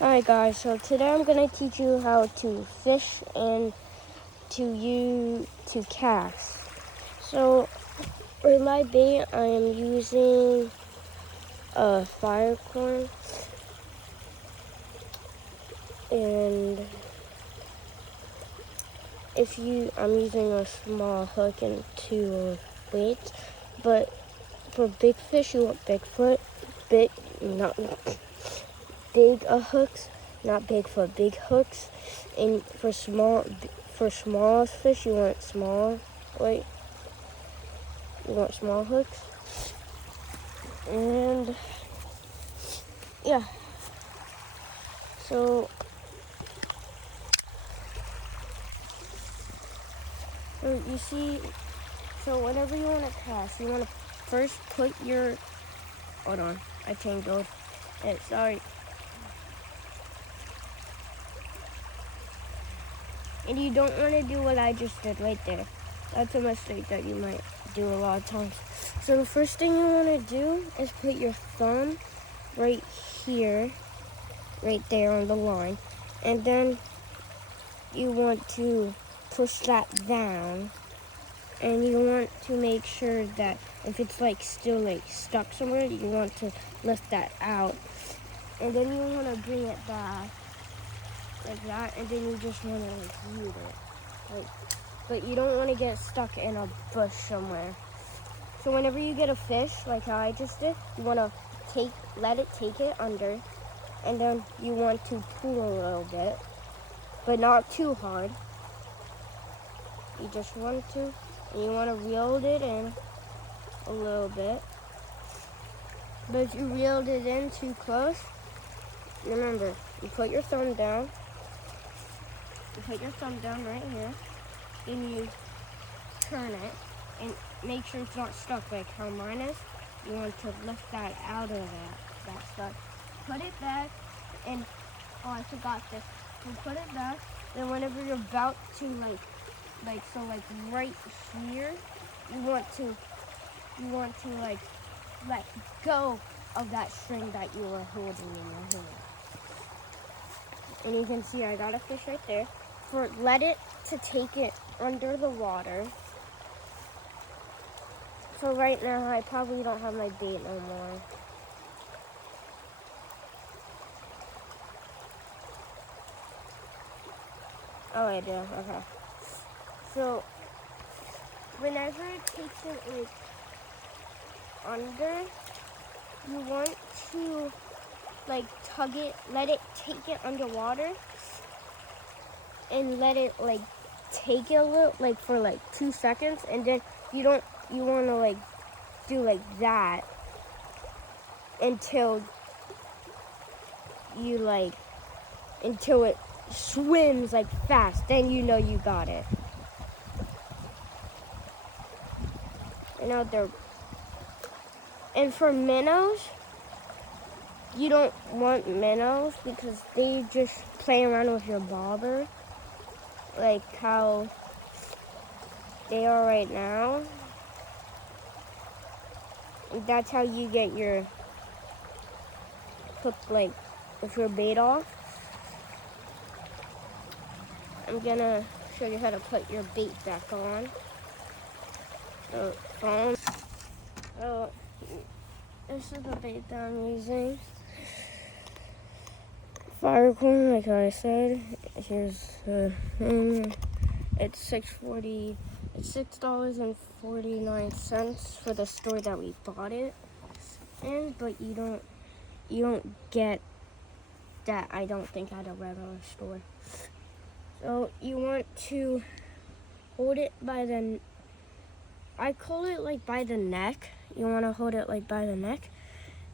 Alright guys, so today I'm going to teach you how to fish and to cast. So for my bait, I am using a fire corn, and I'm using a small hook and two weights, but for big fish you want not big hooks, not Bigfoot, big hooks. And for small fish, you want small hooks. And yeah, so you see, so whenever you want to cast, you want to first put your, hold on, I tangled it, sorry. And you don't want to do what I just did right there. That's a mistake that you might do a lot of times. So the first thing you want to do is put your thumb right here, right there on the line. And then you want to push that down. And you want to make sure that if it's still stuck somewhere, you want to lift that out. And then you want to bring it back like that, and then you just want to use it. But you don't want to get stuck in a bush somewhere. So whenever you get a fish, like how I just did, you want to let it take it under, and then you want to pull a little bit, but not too hard. You just want to, and you want to reel it in a little bit. But if you reeled it in too close, remember, you put your thumb down. You put your thumb down right here, and you turn it, and make sure it's not stuck like how mine is. You want to lift that out of that stuff. Put it back, and oh, I forgot this. You put it back, then whenever you're about to right here, you want to let go of that string that you were holding in your hand. And you can see I got a fish right there. Let it to take it under the water. So right now I probably don't have my bait no more. Oh, I do. Okay. So whenever it takes it under, you want to tug it, let it take it underwater, and let it take it a little for 2 seconds, and then you want to do that until until it swims fast. Then you know you got it. And for minnows, you don't want minnows because they just play around with your bobber, like how they are right now. That's how you get your hook, with your bait off. I'm gonna show you how to put your bait back on. So this is the bait that I'm using. Fire corn, like I said. Here's it's $6.49 for the store that we bought it in, but you don't get that, I don't think, at a regular store. So you want to hold it by I call it by the neck. You want to hold it by the neck,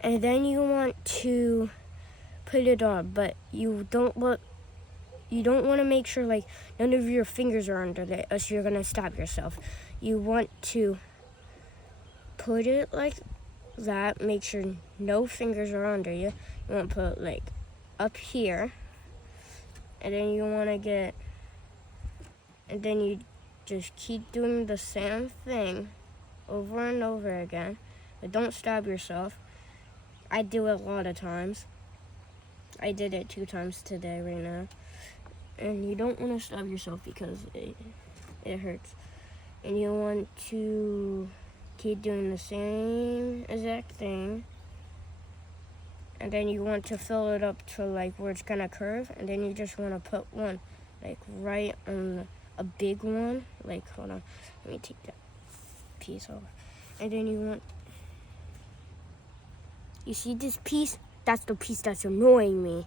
and then you want to put it on, but you don't want to make sure none of your fingers are under it, else you're gonna stab yourself. You want to put it like that, make sure no fingers are under you. You want to put it up here, and then you want to and then you just keep doing the same thing over and over again, but don't stab yourself. I do it a lot of times. I did it 2 times today right now. And you don't want to stab yourself because it hurts. And you want to keep doing the same exact thing. And then you want to fill it up to like where it's gonna curve. And then you just want to put one like right on a big one. Like, hold on, let me take that piece off. And then you see this piece? That's the piece that's annoying me.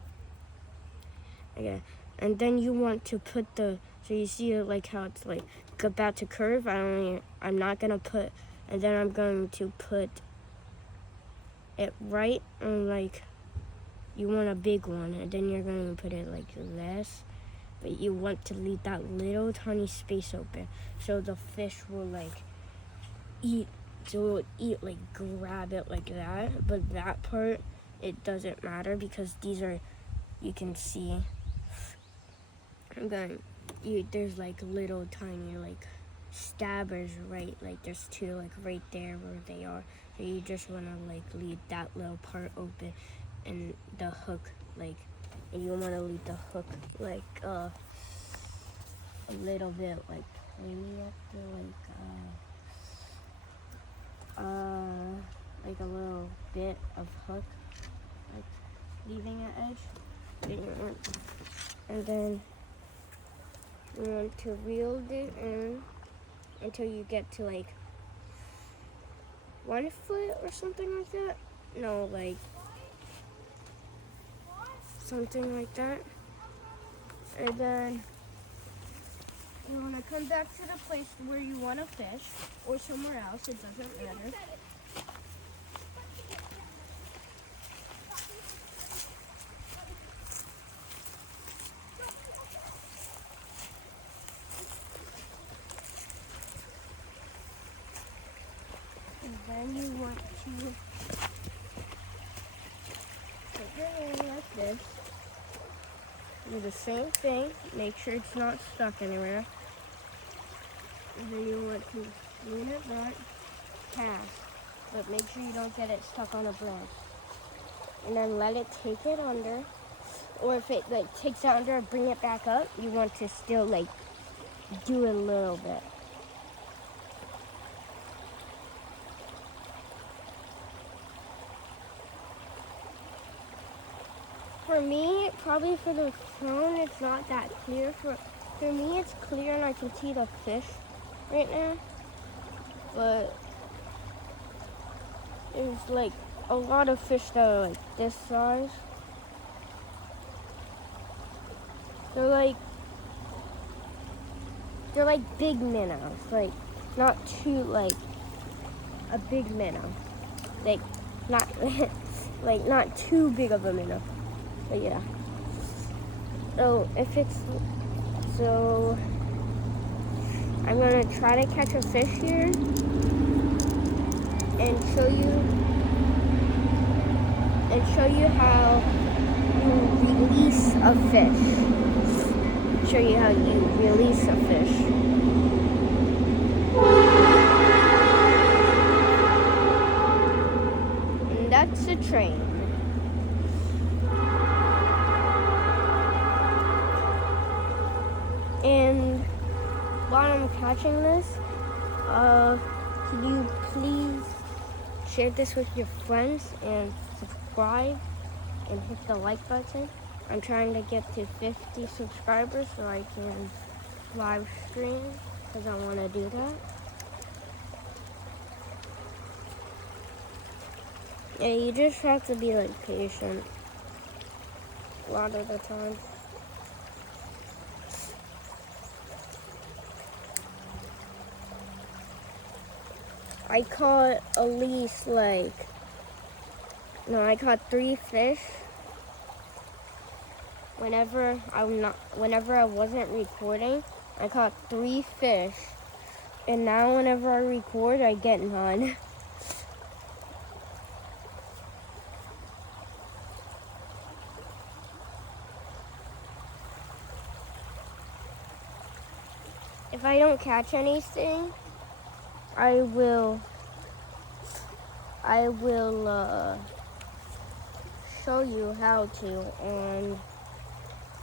Okay, and then you want to put so you see like how it's like about to curve. I'm not gonna put, and then I'm going to put it right on like, you want a big one, and then you're going to put it like this, but you want to leave that little tiny space open so the fish will like eat. So it will eat, like grab it like that, but that part, it doesn't matter because these are, you can see, there's like little tiny like stabbers, right? Like there's 2 like right there where they are. So you just want to like leave that little part open, and the hook like, and you want to leave the hook like a little bit like, maybe up to like a little bit of hook, like leaving an edge. And then you want to reel it in until you get to like 1 foot or something like that. No, like something like that. And then you want to come back to the place where you want to fish, or somewhere else, it doesn't matter. And then you want to put your hand like this. Do the same thing. Make sure it's not stuck anywhere. And then you want to lean it back, cast. But make sure you don't get it stuck on a branch. And then let it take it under. Or if it like takes it under and bring it back up, you want to still like do it a little bit. For me, probably for the phone, it's not that clear. For me, it's clear and I can see the fish right now. But there's like a lot of fish that are like this size. They're like big minnows, like not too like a big minnow, like not like not too big of a minnow. But yeah. So I'm gonna try to catch a fish here and show you how you release a fish. Show you how you release a fish. And that's a train. And while I'm catching this, can you please share this with your friends and subscribe and hit the like button? I'm trying to get to 50 subscribers so I can live stream because I want to do that. Yeah, you just have to be like patient a lot of the time. I caught at least I caught 3 fish whenever I wasn't recording. I caught 3 fish, and now whenever I record, I get none. If I don't catch anything, I will show you how to on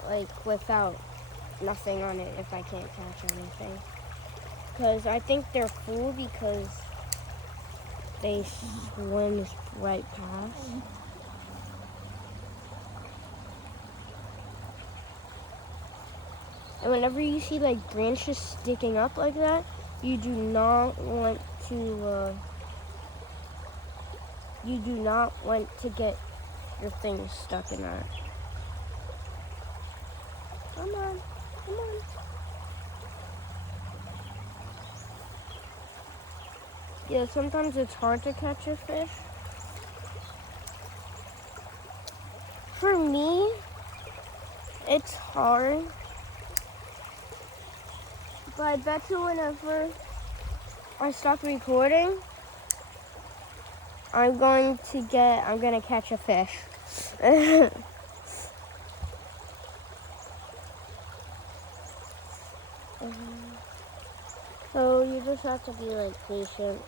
like without nothing on it if I can't catch anything. Because I think they're full because they swim right past. And whenever you see like branches sticking up like that, you do not want to get your thing stuck in that. Come on, come on. Yeah, sometimes it's hard to catch a fish. For me, it's hard. But I bet you whenever I stop recording, I'm gonna catch a fish. So you just have to be like patient.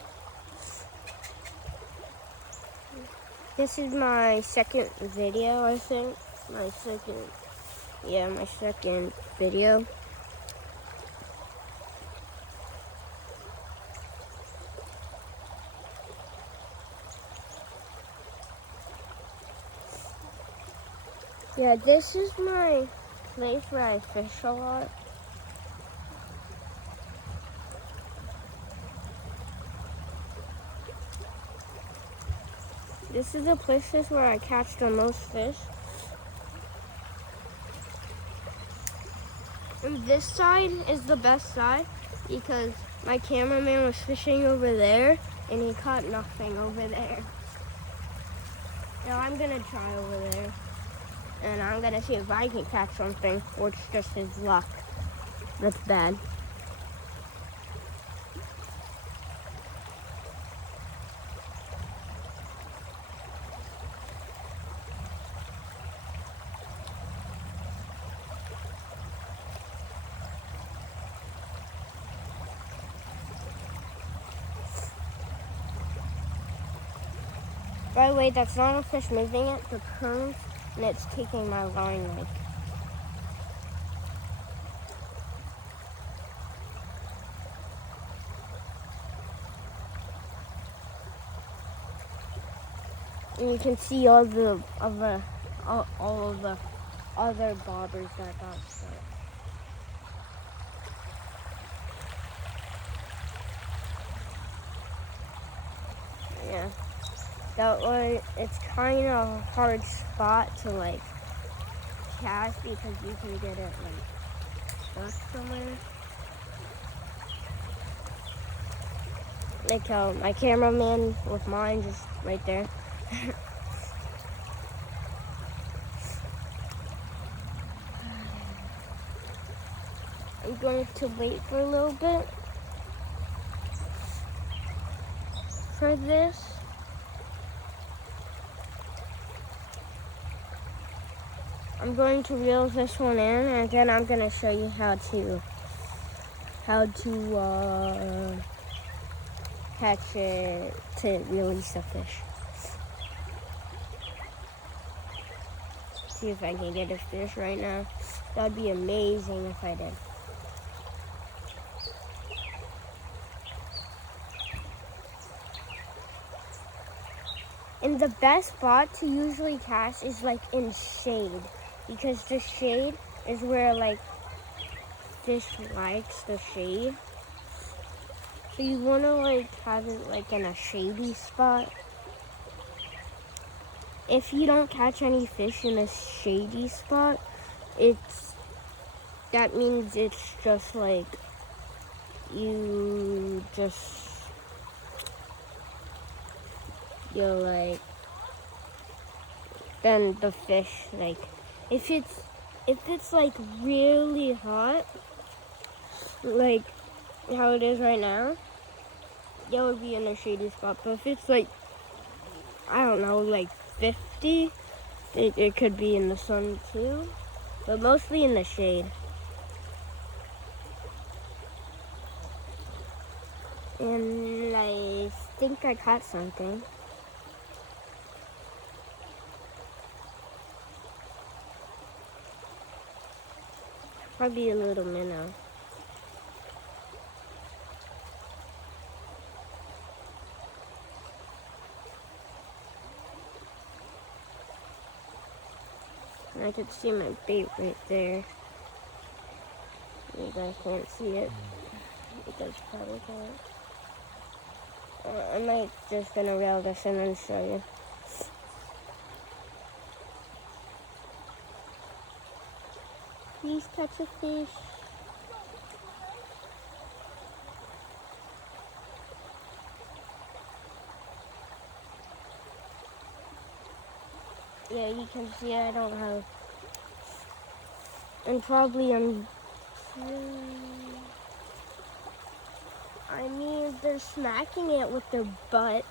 This is my second video, I think. My second video. Yeah, this is my place where I fish a lot. This is the places where I catch the most fish. And this side is the best side because my cameraman was fishing over there and he caught nothing over there. Now I'm gonna try over there and I'm gonna see if I can catch something or it's just his luck. That's bad. By the way, that's not a fish moving it, the current, and it's taking my line like. And you can see all of the other bobbers that got stuck. Yeah. That way, it's kind of a hard spot to like cast because you can get it like stuck somewhere. Like my cameraman with mine just right there. I'm going to wait for a little bit for this. I'm going to reel this one in, and then I'm going to show you how to catch it to release the fish. See if I can get a fish right now. That'd be amazing if I did. And the best spot to usually cast is like in shade, because the shade is where like fish likes the shade. So you want to like have it like in a shady spot. If you don't catch any fish in a shady spot, that means it's just like then the fish, like if it's like really hot, like how it is right now, it would be in a shady spot. But if it's like, I don't know, like 50, it could be in the sun too, but mostly in the shade. And I think I caught something. Probably a little minnow. And I can see my bait right there. You guys can't see it. You guys probably can't. I might just gonna reel this in and show you. Please catch a fish. Yeah, you can see I don't have, and probably I mean, they're smacking it with their butt.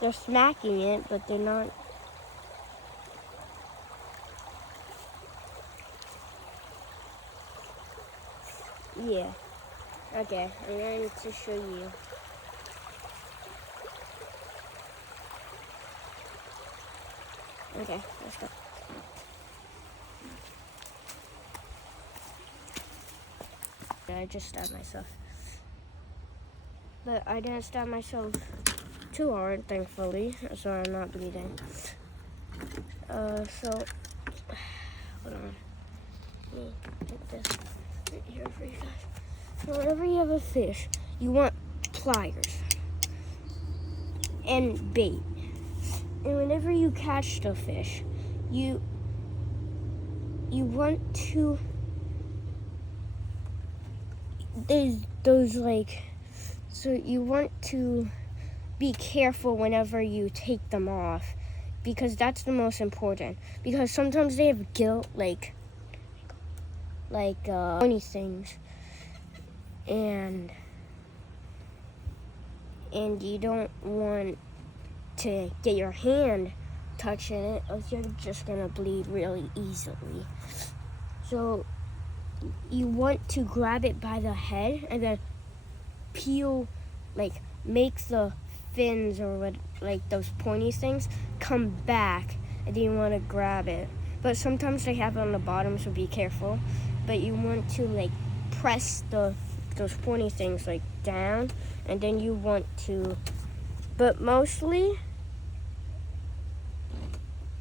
They're smacking it, but they're not. Yeah. Okay, I'm going to show you. Okay, let's go. I just stabbed myself. But I didn't stab myself too hard, thankfully, so I'm not bleeding. So, hold on. Let me get this right here for you guys. So whenever you have a fish, you want pliers and bait. And whenever you catch the fish, you want to, so you want to be careful whenever you take them off, because that's the most important. Because sometimes they have guilt, like funny things, and you don't want to get your hand touching it, or you're just gonna bleed really easily. So you want to grab it by the head and then peel, make the fins or what, those pointy things come back, and then you want to grab it. But sometimes they have it on the bottom, so be careful. But you want to press those pointy things down, and then you want to, but mostly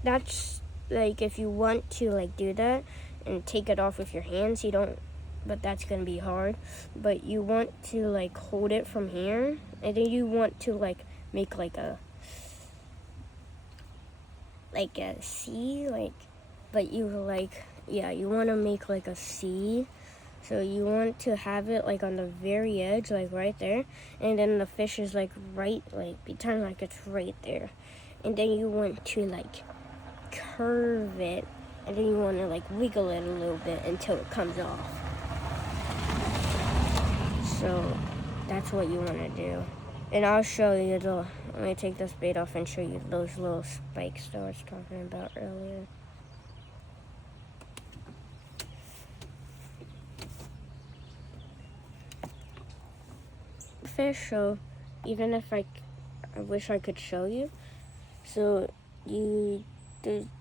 that's if you want to do that and take it off with your hands, you don't, but that's gonna be hard. But you want to hold it from here, and then you want to make a C, but you yeah, you want to make a C. So you want to have it on the very edge, right there, and then the fish is right, pretend it's right there, and then you want to curve it, and then you want to wiggle it a little bit until it comes off. So that's what you want to do. And I'll show you let me take this bait off and show you those little spikes that I was talking about earlier. Fish, so even if I wish I could show you. So do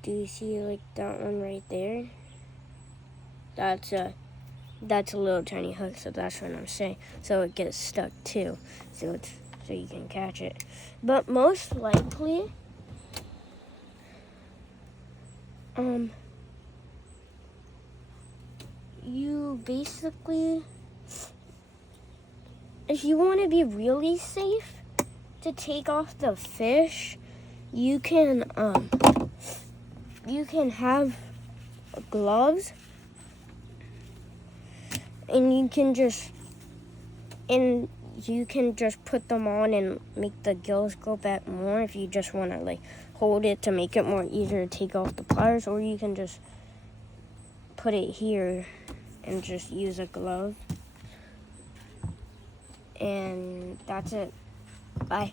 you see that one right there? That's a little tiny hook, so that's what I'm saying. So it gets stuck too, so you can catch it. But most likely, you basically, if you want to be really safe to take off the fish, you can have gloves, and you can just put them on and make the gills go back more if you just want to hold it to make it more easier to take off the pliers, or you can just put it here and just use a glove. And that's it. Bye.